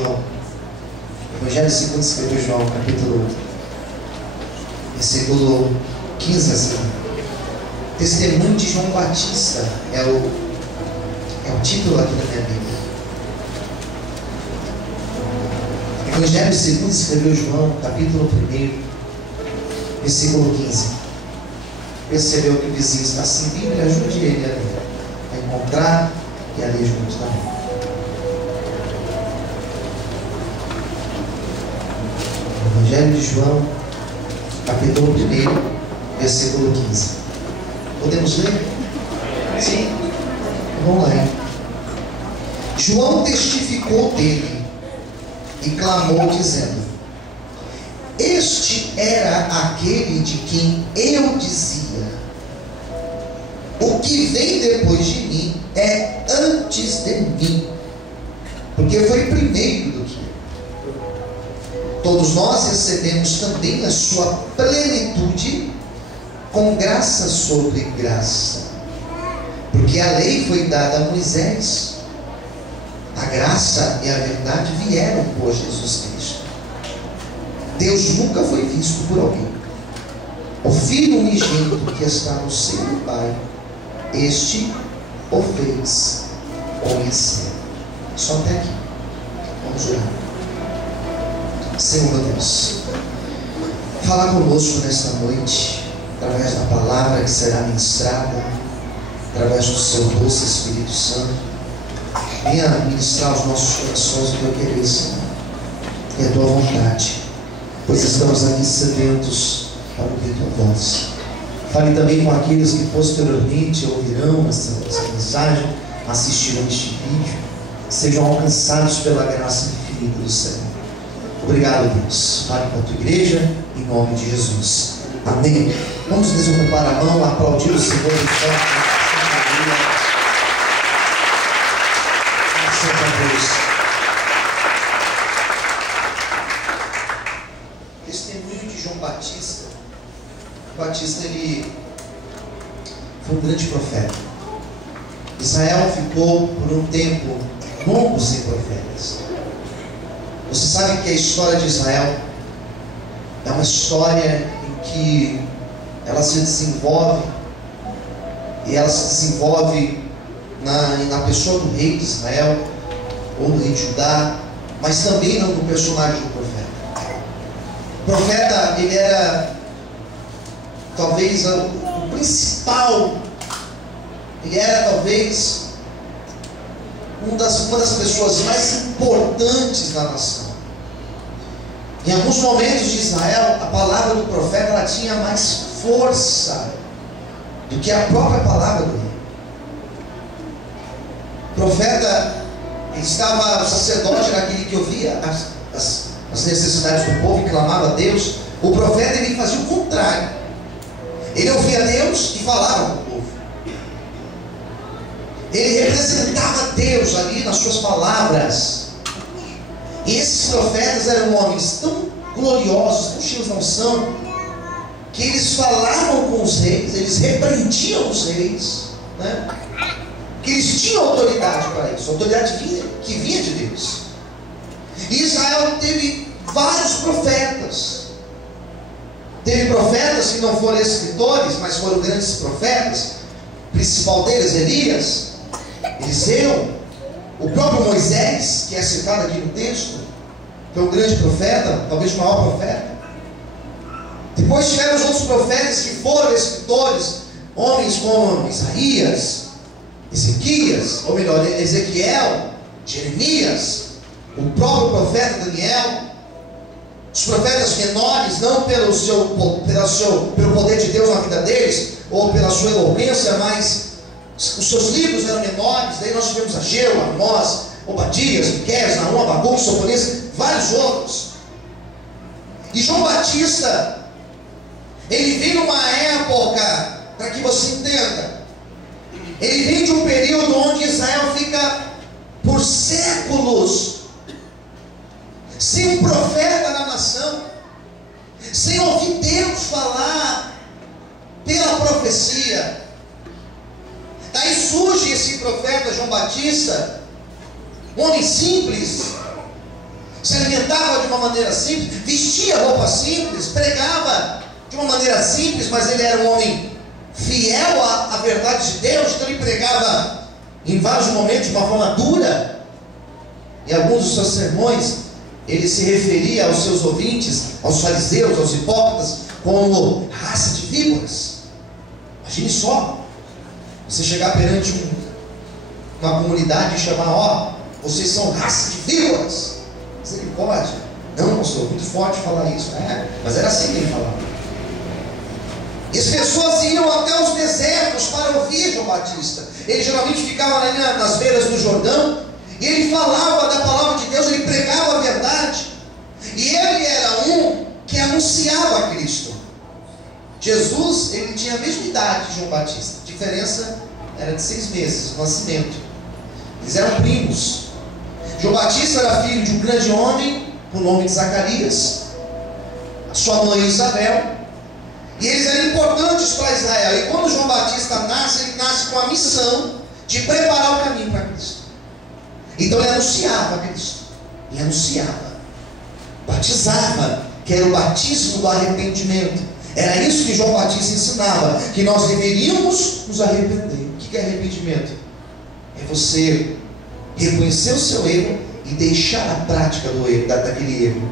João, Evangelho segundo escreveu João, capítulo 1, versículo 15 assim. Testemunho de João Batista é o título aqui da minha Bíblia. Evangelho segundo escreveu João, capítulo 1, versículo 15. Percebeu que o vizinho está sem Bíblia? Ajude ele a ler, a encontrar e a ler juntos também. Evangelho de João, capítulo 1, versículo 15. Podemos ler? Sim? Vamos lá. João testificou dele e clamou, dizendo: este era aquele de quem eu dizia: o que vem depois de mim é antes de mim, porque foi primeiro do que eu. Todos nós recebemos também a sua plenitude com graça sobre graça, porque a lei foi dada a Moisés, a graça e a verdade vieram por Jesus Cristo. Deus nunca foi visto por alguém. O Filho unigênito que está no seio do Pai, este o fez conhecer. Só até aqui. Vamos orar. Senhor Deus, fala conosco nesta noite, através da palavra que será ministrada, através do seu doce Espírito Santo. Venha ministrar os nossos corações o teu querer, Senhor, e a tua vontade, pois estamos aqui sedentos para ouvir tua voz. Fale também com aqueles que posteriormente ouvirão essa mensagem, assistirão este vídeo, sejam alcançados pela graça infinita do Senhor. Obrigado, Deus. Fale com a tua igreja, em nome de Jesus. Amém. Vamos desocupar a mão, aplaudir o Senhor de forte. Testemunho de João Batista. Batista, ele foi um grande profeta. Israel ficou por um tempo longo sem profetas. Você sabe que a história de Israel é uma história em que ela se desenvolve, e ela se desenvolve na pessoa do rei de Israel, ou do rei de Judá, mas também no personagem do profeta. O profeta, ele era talvez o principal, ele era talvez uma das pessoas mais importantes da nação. Em alguns momentos de Israel, a palavra do profeta ela tinha mais força do que a própria palavra do rei. O profeta estava, o sacerdote era aquele que ouvia as necessidades do povo e clamava a Deus. O profeta, ele fazia o contrário. Ele ouvia Deus e falava com o povo. Ele representava Deus ali nas suas palavras. E esses profetas eram homens tão gloriosos, tão cheios de unção, que eles falavam com os reis, eles repreendiam os reis, né? Que eles tinham autoridade para isso, autoridade que vinha de Deus. E Israel teve vários profetas. Teve profetas que não foram escritores, mas foram grandes profetas. O principal deles, Elias, Eliseu, o próprio Moisés, que é citado aqui no texto, foi um grande profeta, talvez o maior profeta. Depois tivemos outros profetas que foram escritores, homens como Isaías, Ezequias, ou melhor, Ezequiel, Jeremias, o próprio profeta Daniel, os profetas menores, não pelo poder de Deus na vida deles, ou pela sua eloquência, mas os seus livros eram menores. Daí nós tivemos Ageu, Amós, Obadias, Miqueias, Naum, Abacuque, Sofonias, vários outros. E João Batista, ele vem numa época, para que você entenda, ele vem de um período onde Israel fica por séculos sem um profeta na nação, sem ouvir Deus falar pela profecia. Daí surge esse profeta João Batista, um homem simples, se alimentava de uma maneira simples, vestia roupa simples, pregava de uma maneira simples, mas ele era um homem fiel à verdade de Deus. Então ele pregava em vários momentos de uma forma dura. Em alguns dos seus sermões, ele se referia aos seus ouvintes, aos fariseus, aos hipócritas, como raça de víboras. Imagine só, você chegar perante uma comunidade e chamar, vocês são raça de víboras. Misericórdia. Não, pastor, muito forte falar isso. Mas era assim que ele falava. E as pessoas iam até os desertos para ouvir João Batista. Ele geralmente ficava ali nas beiras do Jordão, e ele falava da palavra de Deus, ele pregava a verdade. E ele era um que anunciava a Cristo. Jesus, ele tinha a mesma idade de João Batista. A diferença era de 6 meses, o nascimento. Eles eram primos. João Batista era filho de um grande homem, com o nome de Zacarias, a sua mãe Isabel, e eles eram importantes para Israel. E quando João Batista nasce, ele nasce com a missão de preparar o caminho para Cristo. Então ele anunciava a Cristo, ele anunciava, batizava, que era o batismo do arrependimento. Era isso que João Batista ensinava, que nós deveríamos nos arrepender. O que é arrependimento? É você reconhecer o seu erro e deixar a prática do erro, daquele erro.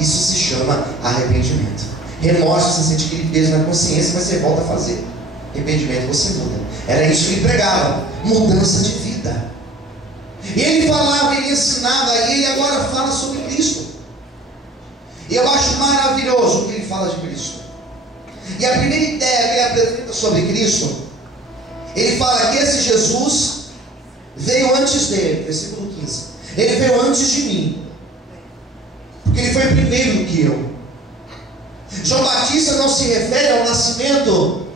Isso se chama arrependimento. Remorso, você sente aquele peso na consciência, mas você volta a fazer. Arrependimento, você muda. Era isso que ele pregava, mudança de vida. E ele falava, ele ensinava, e ele agora fala sobre Cristo. E eu acho maravilhoso o que ele fala de Cristo. E a primeira ideia que ele apresenta sobre Cristo, ele fala que esse Jesus veio antes dele, versículo 15. Ele veio antes de mim, porque ele foi primeiro do que eu. João Batista não se refere ao nascimento,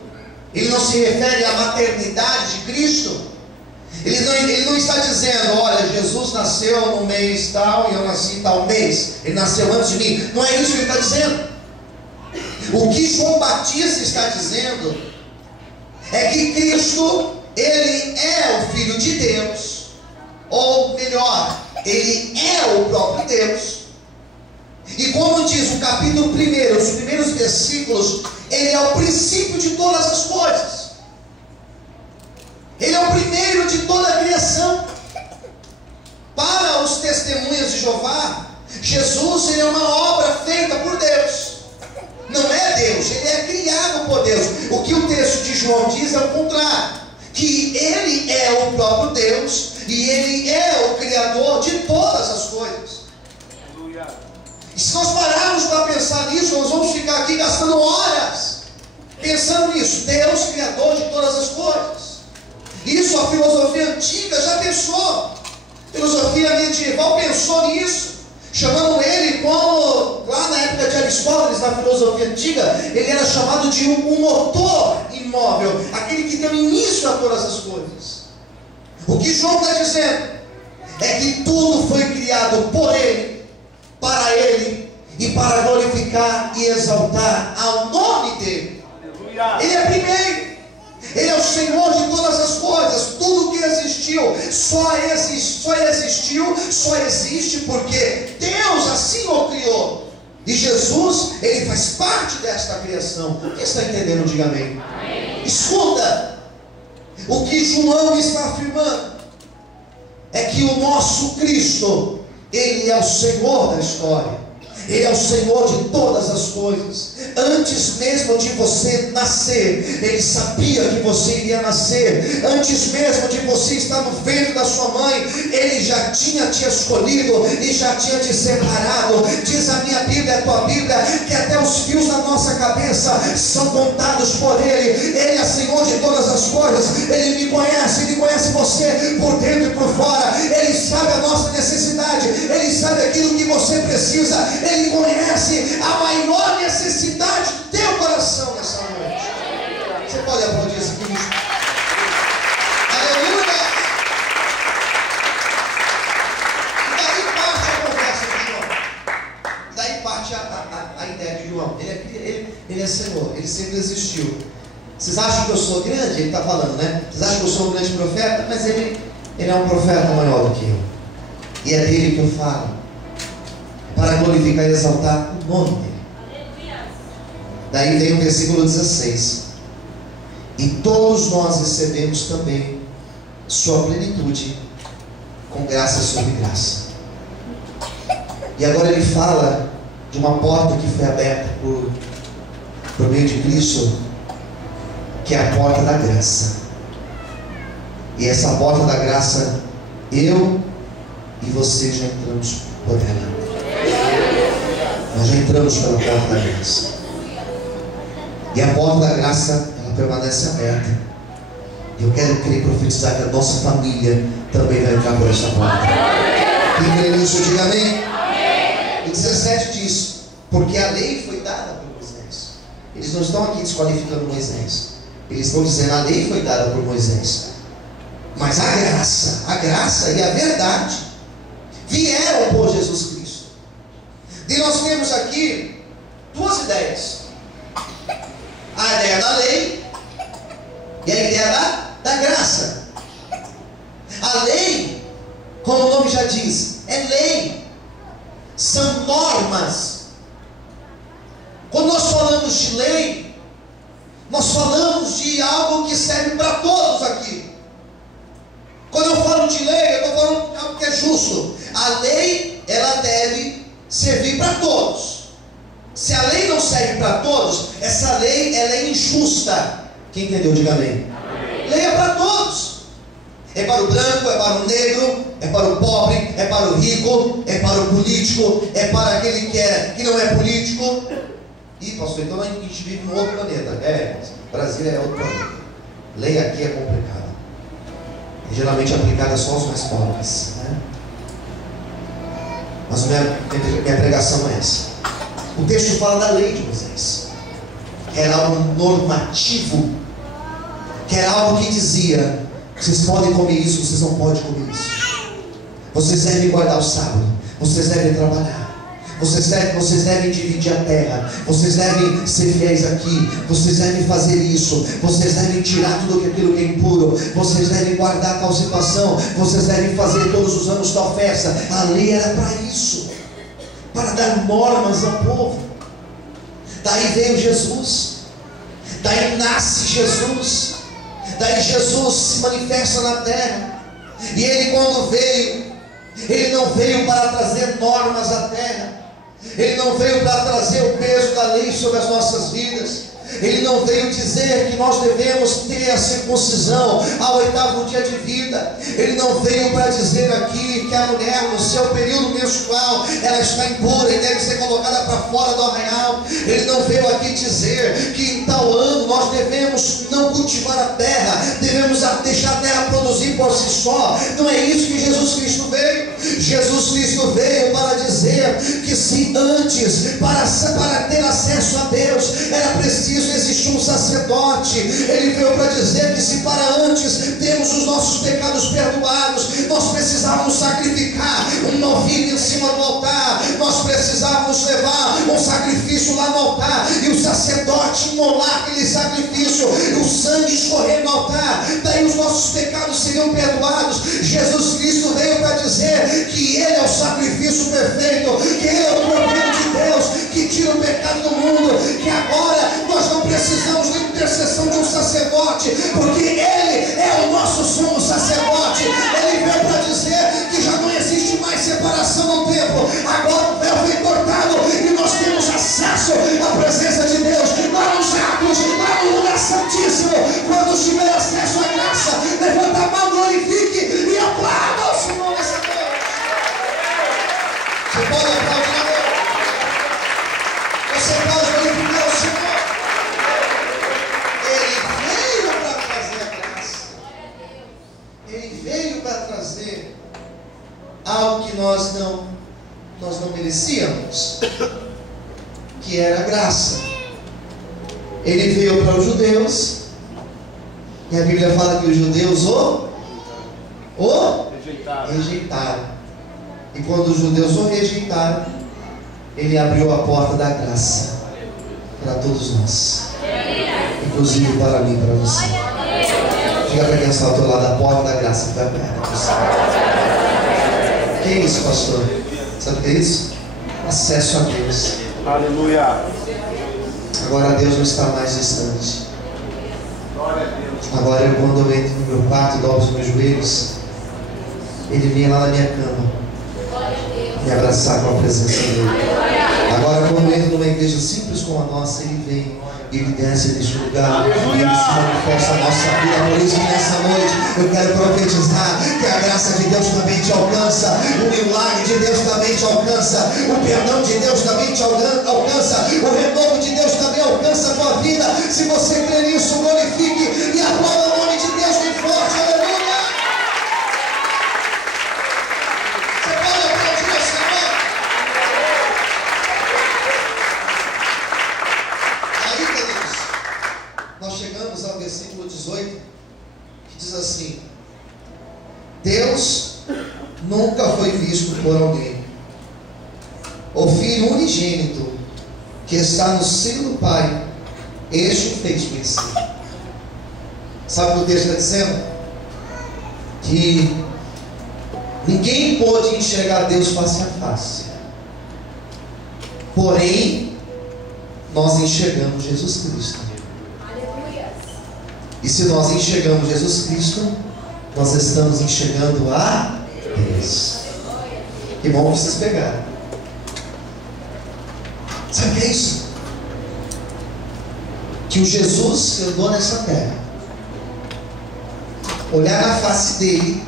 ele não se refere à maternidade de Cristo. Ele não está dizendo, olha, Jesus nasceu no mês tal e eu nasci em tal mês. Ele nasceu antes de mim. Não é isso que ele está dizendo. O que João Batista está dizendo é que Cristo, ele é o Filho de Deus, ou melhor, ele é o próprio Deus. E como diz o capítulo 1, os primeiros versículos, ele é o princípio de todas as coisas. Ele é o primeiro de toda a criação. Para os testemunhas de Jeová, Jesus, ele é uma obra feita por Deus. Não é Deus, ele é criado por Deus. O que o texto de João diz é o contrário, que ele é o próprio Deus e ele é o criador de todas as coisas. E se nós pararmos para pensar nisso, nós vamos ficar aqui gastando horas pensando nisso. Deus, criador de todas as coisas. Isso a filosofia antiga já pensou. A filosofia medieval pensou nisso, chamando ele como, lá na época de Aristóteles, na filosofia antiga, ele era chamado de um motor imóvel, aquele que deu início a todas as coisas. O que João está dizendo é que tudo foi criado por ele, para ele e para glorificar e exaltar ao nome dele. Ele é primeiro. Ele é o Senhor de todas as coisas. Tudo que existiu só existe porque Deus assim o criou. E Jesus, ele faz parte desta criação. Quem está entendendo? Diga amém. Amém. Escuta, o que João está afirmando é que o nosso Cristo, ele é o Senhor da história. Ele é o Senhor de todas as coisas. Antes mesmo de você nascer, Ele sabia que você iria nascer. Antes mesmo de você estar no ventre da sua mãe, Ele já tinha te escolhido e já tinha te separado. Diz a minha Bíblia, a tua Bíblia, que até os fios da nossa cabeça são contados por Ele. Ele é Senhor de todas as coisas. Ele me conhece, Ele conhece você por dentro e por fora. Ele sabe a nossa necessidade, Ele sabe aquilo que você precisa. Ele conhece a maior necessidade do teu coração nessa noite. Você pode aplaudir esse Cristo? Aleluia! E daí parte a conversa de João. Daí parte a ideia de João. Ele é Senhor, ele sempre existiu. Vocês acham que eu sou grande? Ele está falando, né? Vocês acham que eu sou um grande profeta? Mas ele é um profeta maior do que eu. E é dele que eu falo. para glorificar e exaltar o nome dele. Daí vem o versículo 16: e todos nós recebemos também sua plenitude, com graça sobre graça. E agora ele fala de uma porta que foi aberta por meio de Cristo, que é a porta da graça. E essa porta da graça, eu e você já entramos por ela. Nós já entramos pela porta da graça. E a porta da graça, ela permanece aberta. E eu quero crer e profetizar que a nossa família também vai entrar por essa porta. Quem crê nisso, diga amém. O 17 diz: porque a lei foi dada por Moisés. Eles não estão aqui desqualificando Moisés. Eles estão dizendo: a lei foi dada por Moisés, mas a graça e a verdade vieram por Jesus Cristo. E nós temos aqui duas ideias: a ideia da lei e a ideia da graça. A lei, como o nome já diz, é lei, são normas. Quando nós falamos de lei, nós falamos de algo que serve para todos aqui. Quando eu falo de lei, eu estou falando de algo que é justo. A lei, ela deve servir para todos. Se a lei não serve para todos, essa lei, ela é injusta. Quem entendeu, diga amém. Lei é para todos. É para o branco, é para o negro, é para o pobre, é para o rico, é para o político, é para aquele que não é político. Ih, pastor, então a gente vive num outro planeta. O Brasil é outro planeta. Lei aqui é complicada. E geralmente é aplicada só aos mais pobres, né? Mas minha pregação é essa. O texto fala da lei de Moisés, que era algo normativo, que era algo que dizia: vocês podem comer isso, vocês não podem comer isso. Vocês devem guardar o sábado, vocês devem trabalhar, vocês devem dividir a terra, vocês devem ser fiéis aqui, vocês devem fazer isso, vocês devem tirar tudo aquilo que é impuro, vocês devem guardar tal situação, vocês devem fazer todos os anos tal festa. A lei era para isso, para dar normas ao povo. Daí veio Jesus, daí nasce Jesus, daí Jesus se manifesta na terra. E ele, quando veio, ele não veio para trazer normas à terra, ele não veio para trazer o peso da lei sobre as nossas vidas. Ele não veio dizer que nós devemos ter a circuncisão ao 8º dia de vida. Ele não veio para dizer aqui que a mulher, no seu período menstrual, ela está impura e deve ser colocada para fora do arraial. Ele não veio aqui dizer que em tal ano nós devemos não cultivar a terra, devemos deixar a terra produzir por si só. Não é isso que Jesus Cristo veio. Jesus Cristo veio para dizer que se antes, para ter acesso a Deus, era preciso existir um sacerdote. Ele veio para dizer que se para antes termos os nossos pecados perdoados, nós precisávamos sacrificar um novilho em cima do altar, nós precisávamos levar um sacrifício lá no altar, e o sacerdote imolar aquele sacrifício, e o sangue escorrer no altar, daí os nossos pecados seriam perdoados. Jesus Cristo veio para dizer que Ele é o sacrifício perfeito, que Ele é o Cordeiro de Deus, que tira o pecado do mundo, que agora nós não precisamos da intercessão de um sacerdote, porque Ele é o nosso sumo sacerdote. Ele veio para dizer que já não existe mais separação no templo, agora o véu foi cortado e nós temos acesso à presença de Deus, lá nos atos, lá no lugar santíssimo. Quando tiver acesso à graça, levanta a mão, glorifique e aplauda o Senhor nessa noite. Você pode aplaudir a Deus, você pode glorificar o Senhor. Ele veio para trazer algo que nós não merecíamos, que era a graça. Ele veio para os judeus, e a Bíblia fala que os judeus o rejeitaram. E quando os judeus o rejeitaram, ele abriu a porta da graça para todos nós, inclusive para mim e para você. Diga para quem está ao teu lado: a porta da graça vai aberta. Que é isso, pastor? Sabe o que é isso? acesso a Deus. Aleluia. Agora Deus não está mais distante. Agora quando eu entro no meu quarto, dobro os meus joelhos, Ele vem lá na minha cama me abraçar com a presença dEle. Agora quando eu entro numa igreja simples como a nossa, Ele vem, Ele desce neste lugar, e Ele se manifesta a nossa vida. Por isso que nessa noite eu quero profetizar que a graça de Deus também te alcança, o milagre de Deus também te alcança, o perdão de Deus também te alcança, o renovo de Deus também alcança a tua vida. Se você crê nisso, glorifique e aplauda o nome de Deus bem forte. Aleluia! Você pode aplaudir o Senhor? Aí, queridos, nós chegamos ao versículo 18, que diz assim: Deus nunca foi visto por alguém. O Filho unigênito que está no seio do Pai, este o fez conhecer. Sabe o que o texto está dizendo? Que ninguém pôde enxergar Deus face a face, porém nós enxergamos Jesus Cristo. E se nós enxergamos Jesus Cristo, nós estamos enxergando a Deus. Que bom que vocês pegaram. Sabe o que é isso? Que o Jesus que andou nessa terra, olhar na face dele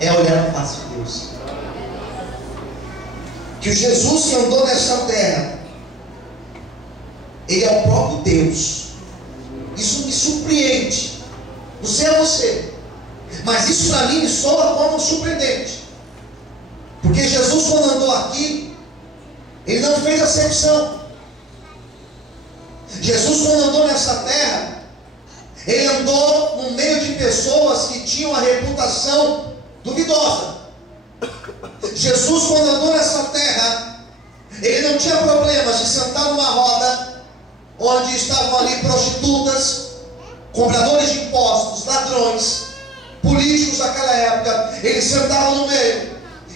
é olhar na face de Deus. Que o Jesus que andou nessa terra, ele é o próprio Deus. Isso me surpreende. Não sei a você, mas isso para mim me soa como surpreendente. Porque Jesus, quando andou aqui, ele não fez acepção. Jesus, quando andou nessa terra, ele andou no meio de pessoas que tinham a reputação duvidosa. Jesus, quando andou nessa terra, ele não tinha problemas de sentar numa roda onde estavam ali prostitutas, cobradores de impostos, ladrões, políticos daquela época. Ele sentava no meio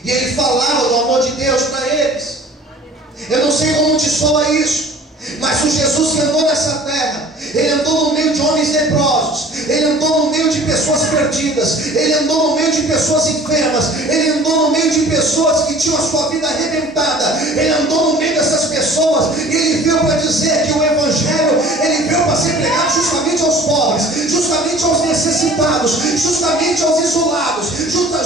e ele falava do amor de Deus para eles. Eu não sei como te soa isso, mas o Jesus que andou nessa terra, ele andou no meio de homens leprosos, ele andou no meio de pessoas perdidas, ele andou no meio de pessoas enfermas, ele andou no meio de pessoas que tinham a sua vida arrebentada, ele andou no meio dessas pessoas, e ele veio para dizer que o Evangelho, ele veio para ser pregado justamente aos pobres, justamente aos necessitados, justamente aos isolados,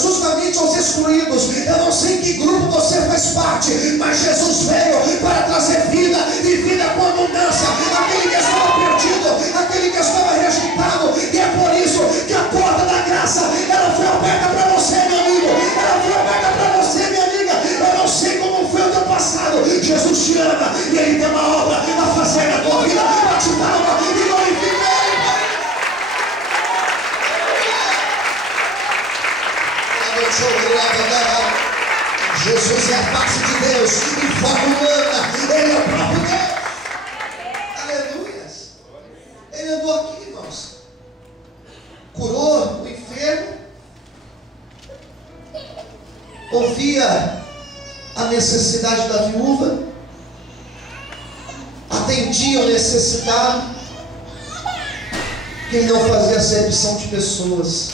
justamente aos excluídos. Eu não sei em que grupo você faz parte, mas Jesus veio para trazer vida, e vida com abundância, aquele que estava perdido, aquele que estava rejeitado. E é por isso que a porta da graça, ela foi aberta para você, meu amigo, ela foi aberta para você, minha amiga. Eu não sei como foi o teu passado, Jesus te ama, e Ele tem uma obra a fazer na tua vida. Bate palma e glorifica Ele. Jesus é a face de Deus em forma humana, Ele é o próprio Deus. Aleluia. Ele andou aqui, irmãos, curou o enfermo, ouvia a necessidade da viúva, atendia o necessitado. Ele não fazia acepção de pessoas.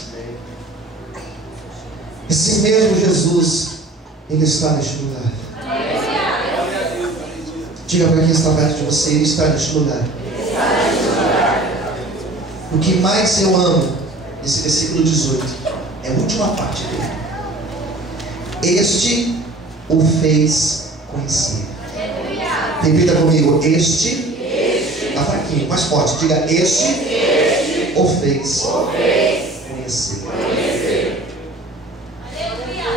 Esse mesmo Jesus, Ele está neste lugar. Diga para quem está perto de você: Ele está neste lugar. O que mais eu amo nesse versículo 18 é a última parte dele. Este o fez conhecer. Repita comigo: este. Está fraquinho, mas pode. Diga: este o fez conhecer.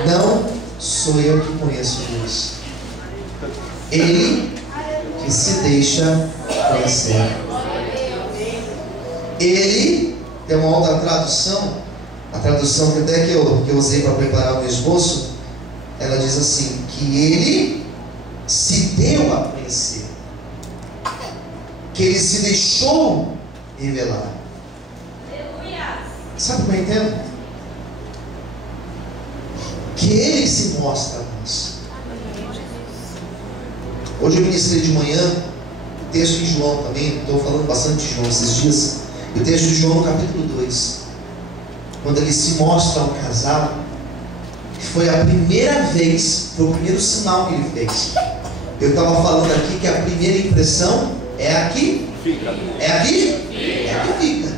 Não sou eu que conheço Deus, Ele que se deixa conhecer. Ele tem uma outra tradução, a tradução que até que eu usei para preparar o meu esboço, ela diz assim: que Ele se deu a conhecer, que Ele se deixou revelar. Sabe como eu entendo? Que Ele se mostra a nós. Hoje eu ministrei de manhã o texto de João também, estou falando bastante de João esses dias, o texto de João no capítulo 2, quando ele se mostra ao casal, que foi a primeira vez, foi o primeiro sinal que ele fez. Eu estava falando aqui que a primeira impressão é a que fica. É a que fica.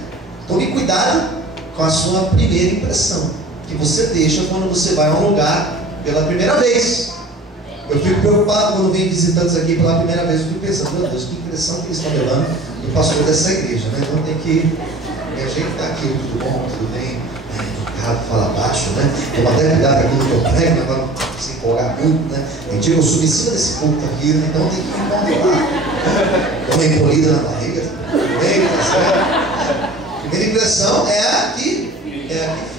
Tome cuidado com a sua primeira impressão, que você deixa quando você vai a um lugar pela primeira vez. Eu fico preocupado quando vem visitantes aqui pela primeira vez. Eu fico pensando, meu Deus, que impressão que eles estão levando do pastor dessa igreja, né? Então tem que me ajeitar aqui, tudo bom, tudo bem, educado, fala baixo, né? Toma até cuidado aqui no que eu prego, para não se empolgar muito, né? Tem dia que eu subo em cima desse púlpito aqui, né? Então tem que me controlar. Dou uma encolhida na barriga, bem, tá certo? Primeira impressão é a que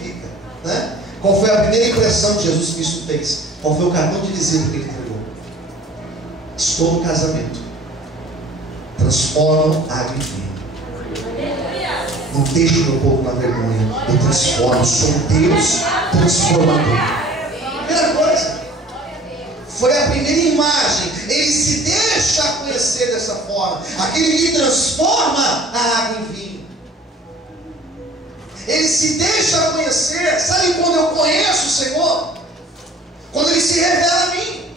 fica, né? Qual foi a primeira impressão que Jesus Cristo fez? Qual foi o cartão de visita que ele entregou? Estou no casamento. Transformo água em vinho. Não deixo meu povo na vergonha. Eu transformo. Sou Deus transformador. Primeira coisa. Foi a primeira imagem. Ele se deixa conhecer dessa forma. Aquele que transforma a água em vinho. Ele se deixa conhecer. Sabe quando eu conheço o Senhor? Quando Ele se revela a mim.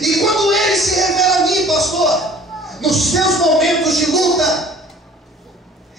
E quando Ele se revela a mim, pastor, nos seus momentos de luta,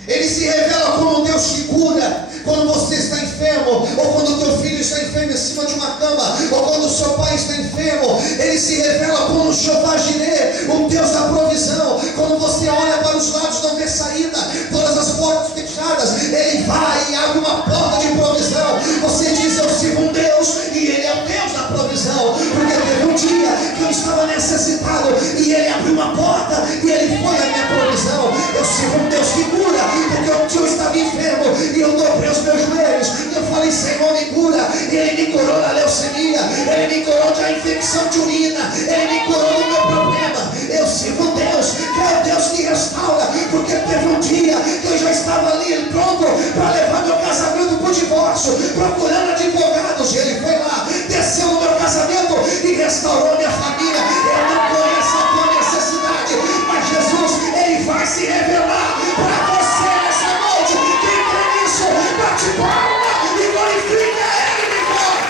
Ele se revela como um Deus que cura. Quando você está enfermo, ou quando o teu filho está enfermo em cima de uma cama, ou quando o seu pai está enfermo, Ele se revela como um Jeová Jireh, um Deus da provisão. Quando você olha para os lados, não vê saída, todas as portas fechadas, Ele vai e abre uma porta de provisão. Você diz, eu sirvo um Deus, e Ele é o Deus da provisão, porque teve um dia que eu estava necessitado, e Ele abriu uma porta, e Ele foi a minha provisão. Eu sirvo um Deus que cura, porque eu estava enfermo, e eu dobrei os meus joelhos, e eu falei, Senhor, me cura. E Ele me curou da leucemia, Ele me curou da infecção de urina, Ele me curou do meu problema. Eu sirvo um Deus que é o Deus que restaura, porque teve um dia que eu já estava ali pronto para levar meu casamento para o divórcio, procurando advogados, e Ele foi lá, desceu no meu casamento e restaurou minha família. Eu não conheço a tua necessidade, mas Jesus, Ele vai se revelar para você nessa noite. Quem crê nisso, bate palma e glorifica Ele de voz.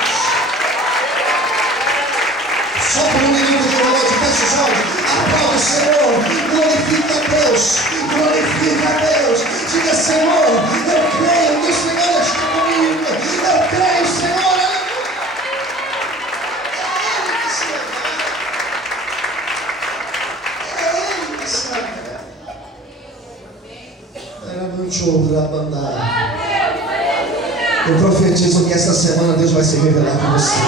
Só por um minuto de louvor, fecha os olhos, aplaude o Senhor, glorifica a Deus, glorifica a Deus. Diga, Senhor, eu creio que o Senhor está comigo, eu creio, Senhor. Eu profetizo que esta semana Deus vai se revelar para você.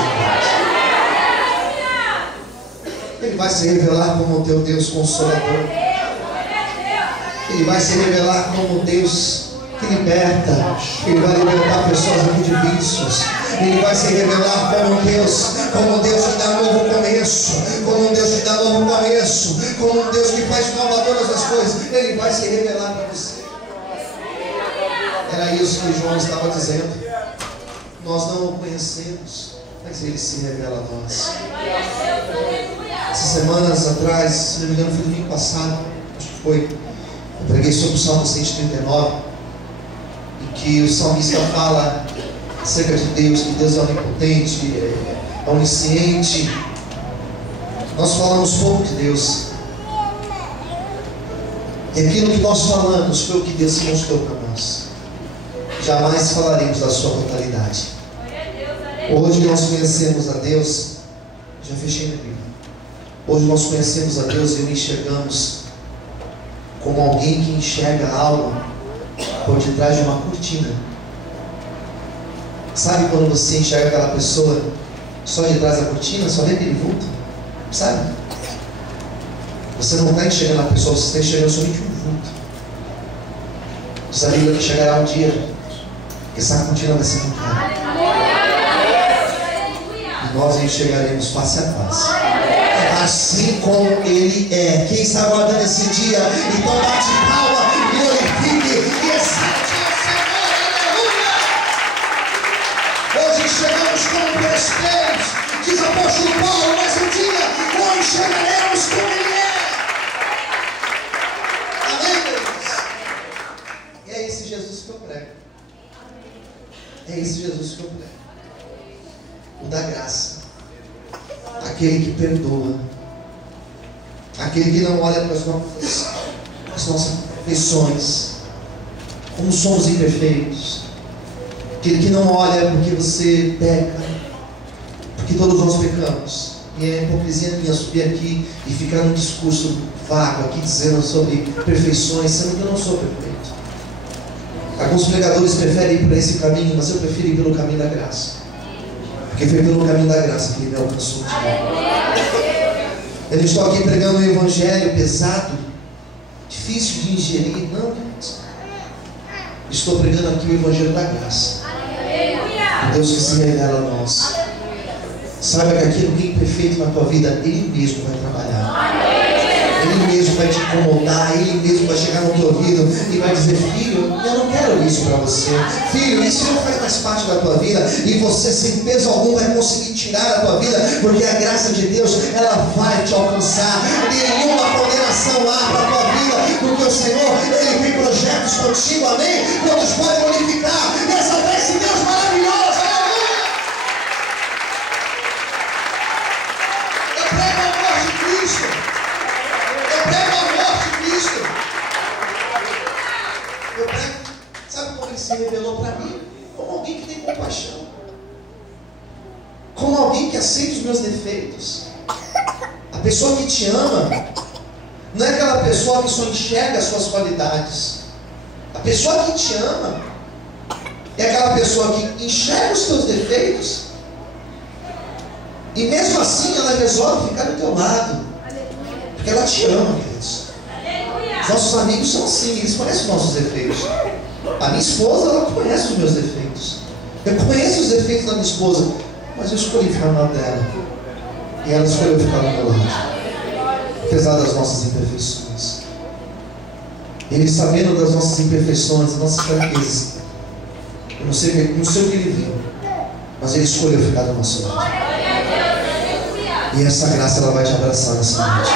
Ele vai se revelar como o teu Deus consolador. Ele vai se revelar como o Deus que liberta. Ele vai libertar pessoas aqui de vícios. Ele vai se revelar como um Deus que dá novo começo, como um Deus que dá novo começo, como um Deus que faz nova todas as coisas. Ele vai se revelar para você. Era isso que João estava dizendo. Nós não o conhecemos, mas Ele se revela a nós. Essas semanas atrás, se não me engano, foi domingo passado, acho que foi, eu preguei sobre o Salmo 139, em que o salmista fala acerca de Deus, que Deus é onipotente, é onisciente. Nós falamos pouco de Deus, e aquilo que nós falamos foi o que Deus se mostrou para nós. Jamais falaremos da sua totalidade. Hoje nós conhecemos a Deus. Já fechei minha Bíblia. Hoje nós conhecemos a Deus e o enxergamos como alguém que enxerga algo por detrás de uma cortina. Sabe quando você enxerga aquela pessoa só de trás da cortina, só vê aquele vulto? Sabe? Você não está enxergando a pessoa, você está enxergando somente um vulto. Diz a Bíblia que chegará um dia que essa cortina vai ser arrancada e nós enxergaremos face a face, assim como Ele é. Quem está aguardando esse dia, então bate palma, glorifique e exalte ao Senhor. Aleluia! Hoje chegamos como presbíteros, diz o apóstolo Paulo, mas um dia nós chegaremos como aquele que perdoa, aquele que não olha para as nossas imperfeições, como somos imperfeitos, aquele que não olha porque você peca, porque todos nós pecamos. E é hipocrisia minha subir aqui e ficar num discurso vago aqui dizendo sobre perfeições, sendo que eu não sou perfeito. Alguns pregadores preferem ir por esse caminho, mas eu prefiro ir pelo caminho da graça, porque foi pelo caminho da graça que ele me alcançou. Eu não estou aqui pregando um evangelho pesado, difícil de ingerir, não. Estou pregando aqui o evangelho da graça, o Deus que se revela a nós. Saiba que aquilo que é imperfeito na tua vida, Ele mesmo vai trabalhar. Ele mesmo vai te incomodar, Ele mesmo vai chegar no teu ouvido e vai dizer: filho, eu não quero isso para você. Filho, isso não faz mais parte da tua vida, e você sem peso algum vai conseguir tirar da tua vida, porque a graça de Deus, ela vai te alcançar. Nenhuma condenação há para a tua vida, porque o Senhor, Ele tem projetos contigo, amém? Quantos podem glorificar essa vez de Deus maravilhosa? Se revelou para mim como alguém que tem compaixão, como alguém que aceita os meus defeitos. A pessoa que te ama não é aquela pessoa que só enxerga as suas qualidades. A pessoa que te ama é aquela pessoa que enxerga os teus defeitos e mesmo assim ela resolve ficar do teu lado, porque ela te ama, queridos. Os nossos amigos são assim, eles conhecem os nossos defeitos. A minha esposa, ela conhece os meus defeitos. Eu conheço os defeitos da minha esposa, mas eu escolhi ficar no lado dela, e ela escolheu ficar do meu lado, apesar das nossas imperfeições. Ele, sabendo das nossas imperfeições, das nossas fraquezas, eu não sei o que ele viu, mas ele escolheu ficar do nosso lado. E essa graça, ela vai te abraçar nessa noite.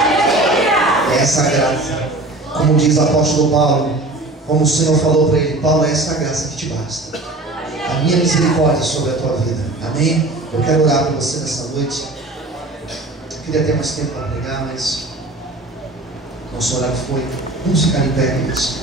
É essa graça, como diz o apóstolo Paulo, como o Senhor falou para ele: Paulo, é essa graça que te basta, a minha misericórdia sobre a tua vida. Amém? Eu quero orar por você nessa noite. Eu queria ter mais tempo para pregar, mas nosso horário foi. Vamos ficar em pé, queridos.